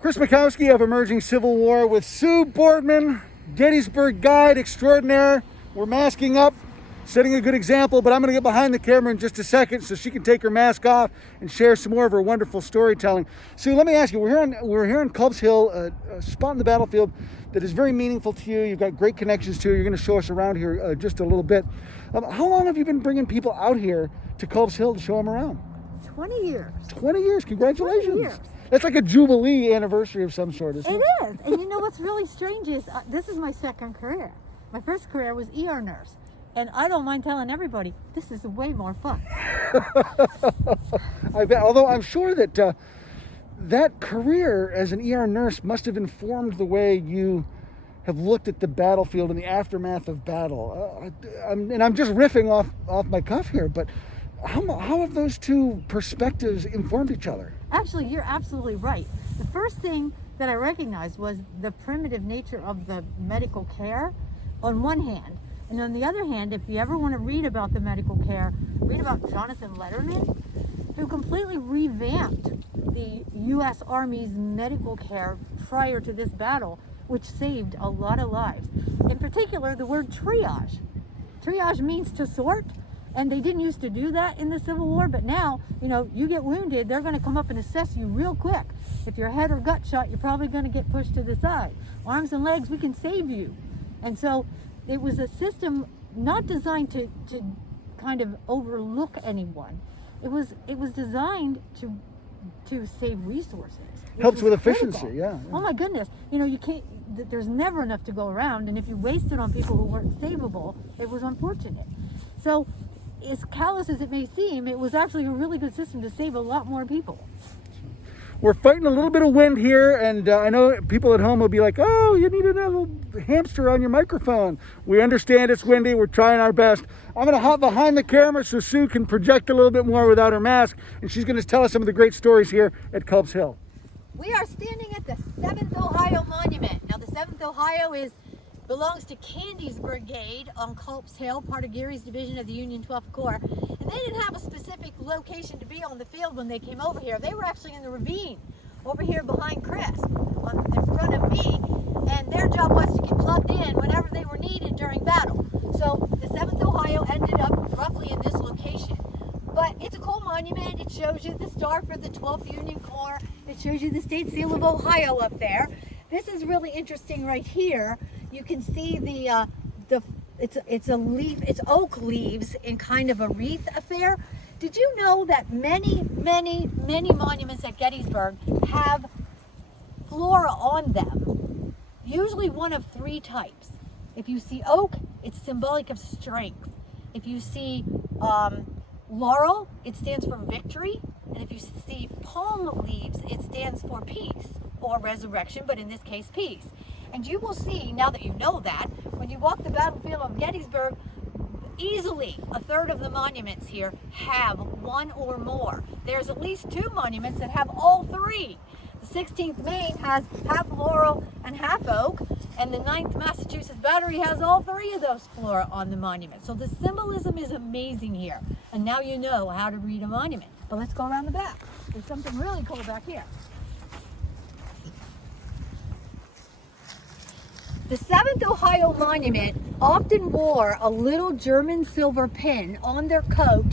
Chris Mikowski of Emerging Civil War with Sue Boardman, Gettysburg guide extraordinaire. We're masking up, setting a good example, but I'm going to get behind the camera in just a second so she can take her mask off and share some more of her wonderful storytelling. Sue, let me ask you, we're here on Culp's Hill, a spot in the battlefield that is very meaningful to you. You've got great connections to it. You're going to show us around here just a little bit. How long have you been bringing people out here to Culp's Hill to show them around? 20 years. 20 years. Congratulations. 20 years. That's like a Jubilee anniversary of some sort, isn't it? It is. And you know what's really strange is this is my second career. My first career was ER nurse. And I don't mind telling everybody, this is way more fun. I bet. Although I'm sure that that career as an ER nurse must have informed the way you have looked at the battlefield and the aftermath of battle. I'm just riffing off my cuff here, but how have those two perspectives informed each other? Actually, you're absolutely right. The first thing that I recognized was the primitive nature of the medical care on one hand. And on the other hand, if you ever want to read about the medical care, read about Jonathan Letterman, who completely revamped the U.S. Army's medical care prior to this battle, which saved a lot of lives. In particular, the word triage. Triage means to sort, and they didn't used to do that in the Civil War, but now, you get wounded, they're going to come up and assess you real quick. If you're head or gut shot, you're probably going to get pushed to the side. Arms and legs, we can save you. And so it was a system not designed to kind of overlook anyone. It was designed to save resources. Helps with efficiency, yeah. Oh my goodness. You can't, there's never enough to go around, and if you waste it on people who weren't savable, it was unfortunate. So, as callous as it may seem, it was actually a really good system to save a lot more people. We're fighting a little bit of wind here, and I know people at home will be like, oh, you need another hamster on your microphone. We understand it's windy. We're trying our best. I'm going to hop behind the camera so Sue can project a little bit more without her mask, and she's going to tell us some of the great stories here at Culp's Hill. We are standing at the 7th Ohio Monument. Now, the 7th Ohio belongs to Candy's Brigade on Culp's Hill, part of Geary's division of the Union 12th Corps. And they didn't have a specific location to be on the field when they came over here. They were actually in the ravine over here behind Chris, in front of me. And their job was to get plugged in whenever they were needed during battle. So the 7th Ohio ended up roughly in this location. But it's a cool monument. It shows you the star for the 12th Union Corps. It shows you the state seal of Ohio up there. This is really interesting right here. You can see it's oak leaves in kind of a wreath affair. Did you know that many monuments at Gettysburg have flora on them? Usually one of three types. If you see oak, it's symbolic of strength. If you see laurel, it stands for victory. And if you see palm leaves, it stands for peace or resurrection, but in this case, peace. And you will see, now that you know that, when you walk the battlefield of Gettysburg, easily a third of the monuments here have one or more. There's at least two monuments that have all three. The 16th Maine has half laurel and half oak, and the 9th Massachusetts Battery has all three of those flora on the monument. So the symbolism is amazing here. And now you know how to read a monument. But let's go around the back. There's something really cool back here. The 7th Ohio Monument often wore a little German silver pin on their coat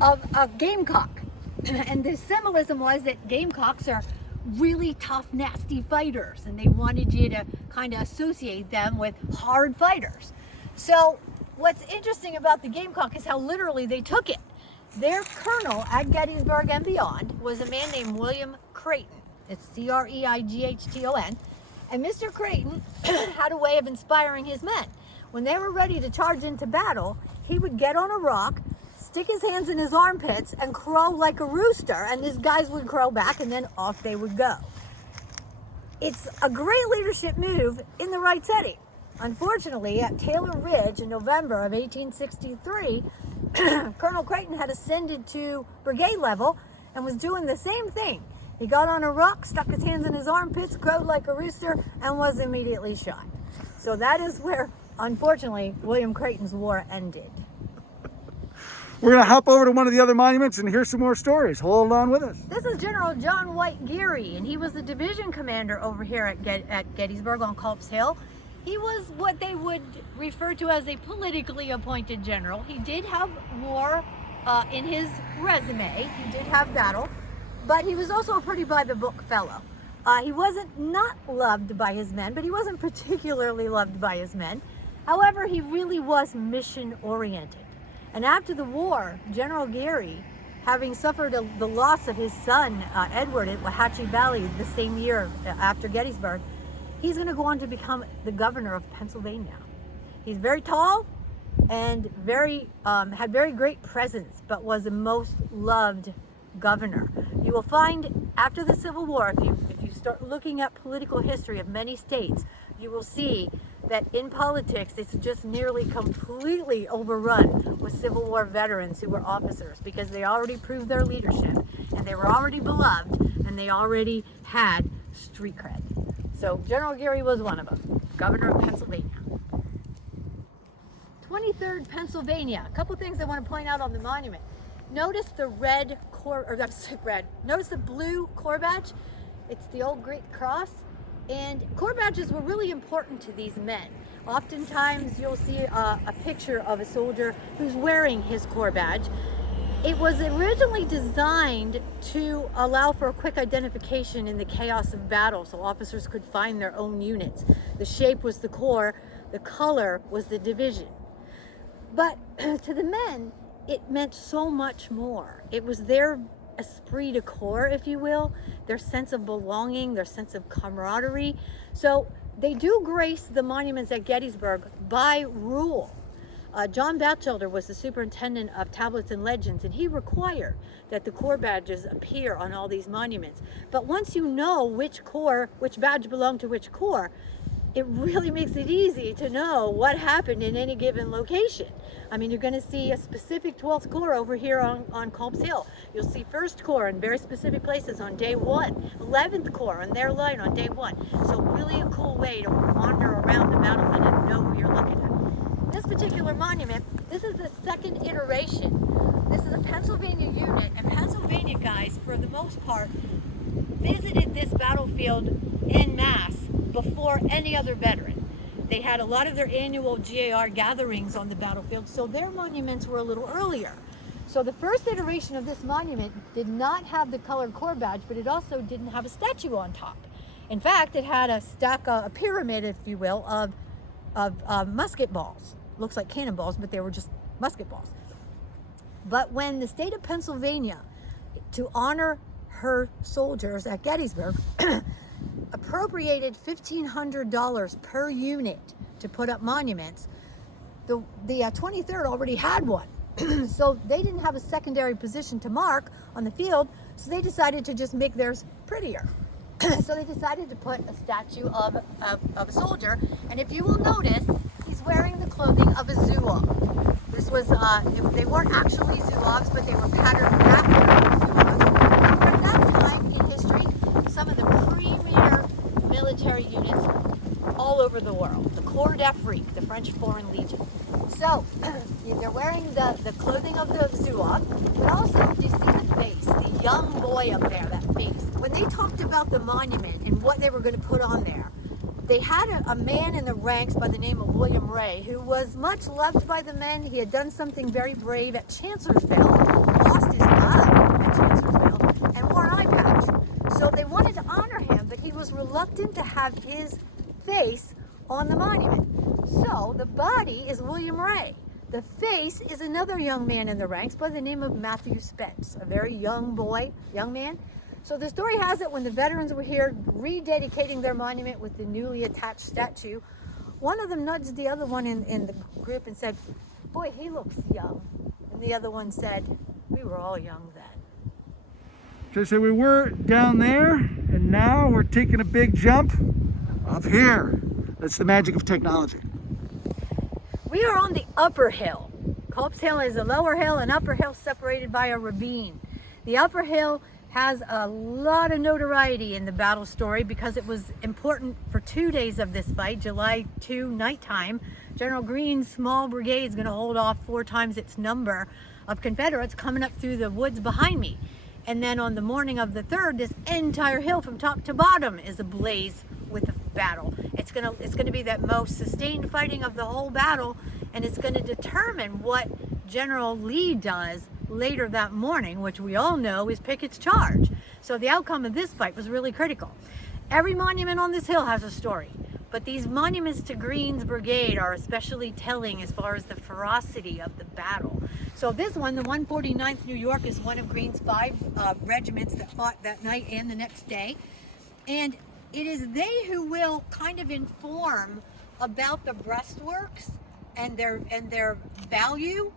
of a gamecock. And the symbolism was that gamecocks are really tough, nasty fighters, and they wanted you to kind of associate them with hard fighters. So what's interesting about the gamecock is how literally they took it. Their colonel at Gettysburg and beyond was a man named William Creighton. It's Creighton. And Mr. Creighton had a way of inspiring his men. When they were ready to charge into battle, he would get on a rock, stick his hands in his armpits, and crow like a rooster, and his guys would crow back, and then off they would go. It's a great leadership move in the right setting. Unfortunately, at Taylor Ridge in November of 1863, Colonel Creighton had ascended to brigade level and was doing the same thing. He got on a rock, stuck his hands in his armpits, crowed like a rooster, and was immediately shot. So that is where, unfortunately, William Creighton's war ended. We're going to hop over to one of the other monuments and hear some more stories. Hold on with us. This is General John White Geary, and he was the division commander over here at Gettysburg on Culp's Hill. He was what they would refer to as a politically appointed general. He did have war in his resume. He did have battle, but he was also a pretty by-the-book fellow. He wasn't not loved by his men, but he wasn't particularly loved by his men. However, he really was mission-oriented. And after the war, General Geary, having suffered the loss of his son, Edward, at Wenatchee Valley the same year after Gettysburg, he's going to go on to become the governor of Pennsylvania. He's very tall and had very great presence, but was the most loved governor. You will find after the Civil War, if you start looking at political history of many states, you will see that in politics it's just nearly completely overrun with Civil War veterans who were officers, because they already proved their leadership and they were already beloved and they already had street cred. So General Geary was one of them, governor of Pennsylvania. 23rd Pennsylvania. A couple things I want to point out on the monument. Notice the notice the blue Corps badge. It's the old Greek cross. And Corps badges were really important to these men. Oftentimes you'll see a picture of a soldier who's wearing his Corps badge. It was originally designed to allow for a quick identification in the chaos of battle, so officers could find their own units. The shape was the Corps, the color was the division. But to the men, it meant so much more. It was their esprit de corps, if you will, their sense of belonging, their sense of camaraderie. So they do grace the monuments at Gettysburg by rule. John Batchelder was the superintendent of tablets and legends, and he required that the Corps badges appear on all these monuments. But once you know which badge belonged to which corps, it really makes it easy to know what happened in any given location. I mean, you're going to see a specific 12th Corps over here on Culp's Hill. You'll see 1st Corps in very specific places on day 1, 11th Corps on their line on day 1. So really a cool way to wander around the battlefield and know who you're looking at. This particular monument, this is the second iteration. This is a Pennsylvania unit, and Pennsylvania guys, for the most part, visited this battlefield en masse before any other veteran. They had a lot of their annual GAR gatherings on the battlefield, so their monuments were a little earlier. So the first iteration of this monument did not have the colored Corps badge, but it also didn't have a statue on top. In fact, it had a pyramid, if you will, of musket balls. Looks like cannonballs, but they were just musket balls. But when the state of Pennsylvania, to honor her soldiers at Gettysburg, appropriated $1,500 per unit to put up monuments, the 23rd already had one. So they didn't have a secondary position to mark on the field, so they decided to just make theirs prettier. So they decided to put a statue of a soldier, and if you will notice, he's wearing the clothing of a zouave. This was, they weren't actually zouaves, but they were patterned after zouaves. At that time in history, some of the premier military units all over the world, the Corps d'Afrique, the French Foreign Legion. So they're wearing the clothing of the zouave, but also, do you see the face, the young boy up there, that face? When they talked about the monument and what they were going to put on there, they had a man in the ranks by the name of William Ray, who was much loved by the men. He had done something very brave at Chancellorsville, lost his eye at Chancellorsville, and wore an eye patch. So they wanted to honor him, but he was reluctant to have his face on the monument. So the body is William Ray. The face is another young man in the ranks by the name of Matthew Spence, a very young boy, young man. So the story has it, when the veterans were here rededicating their monument with the newly attached statue, one of them nudged the other one in the group and said, "Boy, he looks young." And the other one said, "We were all young then." Okay, so we were down there, and now we're taking a big jump up here. That's the magic of technology. We are on the upper hill. Culp's Hill is a lower hill, and upper hill separated by a ravine. The upper hill has a lot of notoriety in the battle story because it was important for 2 days of this fight. July 2, nighttime, General Greene's small brigade is going to hold off 4 times its number of Confederates coming up through the woods behind me. And then on the morning of the 3rd, this entire hill from top to bottom is ablaze with the battle. It's gonna be that most sustained fighting of the whole battle, and it's gonna determine what General Lee does later that morning, which we all know is Pickett's charge. So the outcome of this fight was really critical. Every monument on this hill has a story, but these monuments to Greene's brigade are especially telling as far as the ferocity of the battle. So this one, the 149th New York, is one of Greene's 5 regiments that fought that night and the next day. And it is they who will kind of inform about the breastworks and their value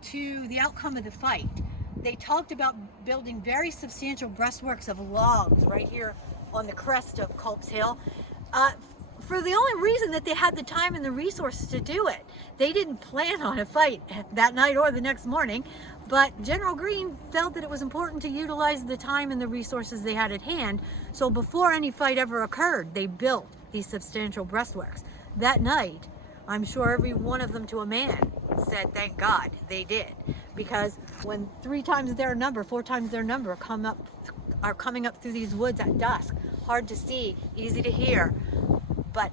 to the outcome of the fight. They talked about building very substantial breastworks of logs right here on the crest of Culp's Hill, for the only reason that they had the time and the resources to do it. They didn't plan on a fight that night or the next morning, but General Greene felt that it was important to utilize the time and the resources they had at hand. So before any fight ever occurred, they built these substantial breastworks. That night, I'm sure every one of them to a man said, thank God they did. Because when 3 times their number, 4 times their number are coming up through these woods at dusk, hard to see, easy to hear, but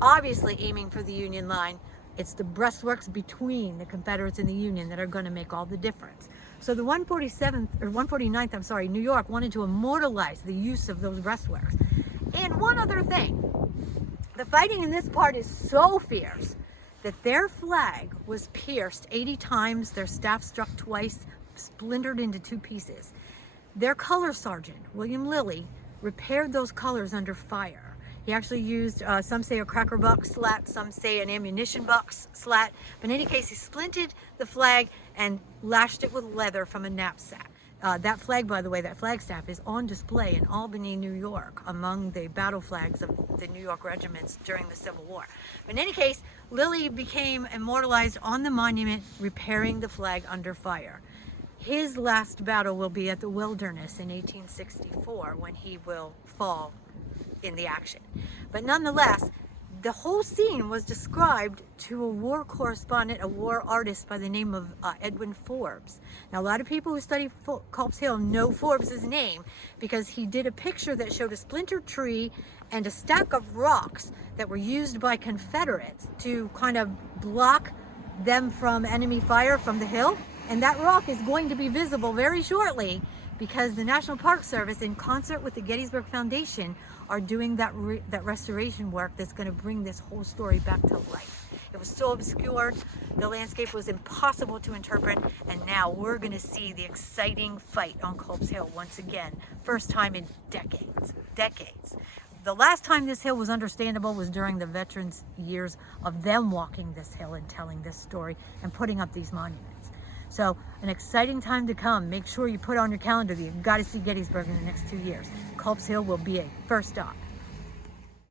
obviously aiming for the Union line, it's the breastworks between the Confederates and the Union that are going to make all the difference. So the 149th, New York wanted to immortalize the use of those breastworks. And one other thing, the fighting in this part is so fierce that their flag was pierced 80 times, their staff struck twice, splintered into 2 pieces. Their color sergeant, William Lilly, repaired those colors under fire. He actually used, some say a cracker box slat, some say an ammunition box slat, but in any case, he splinted the flag and lashed it with leather from a knapsack. That flag, by the way, that flagstaff is on display in Albany, New York, among the battle flags of the New York regiments during the Civil War. But in any case, Lilly became immortalized on the monument, repairing the flag under fire. His last battle will be at the Wilderness in 1864, when he will fall in the action. But nonetheless, the whole scene was described to a war correspondent, a war artist by the name of Edwin Forbes. Now, a lot of people who study Culp's Hill know Forbes' name because he did a picture that showed a splintered tree and a stack of rocks that were used by Confederates to kind of block them from enemy fire from the hill. And that rock is going to be visible very shortly because the National Park Service, in concert with the Gettysburg Foundation, are doing that restoration work that's going to bring this whole story back to life. It was so obscured, the landscape was impossible to interpret, and now we're going to see the exciting fight on Culp's Hill once again. First time in decades. The last time this hill was understandable was during the veterans' years of them walking this hill and telling this story and putting up these monuments. So an exciting time to come. Make sure you put on your calendar that you've got to see Gettysburg in the next 2 years. Culp's Hill will be a first stop.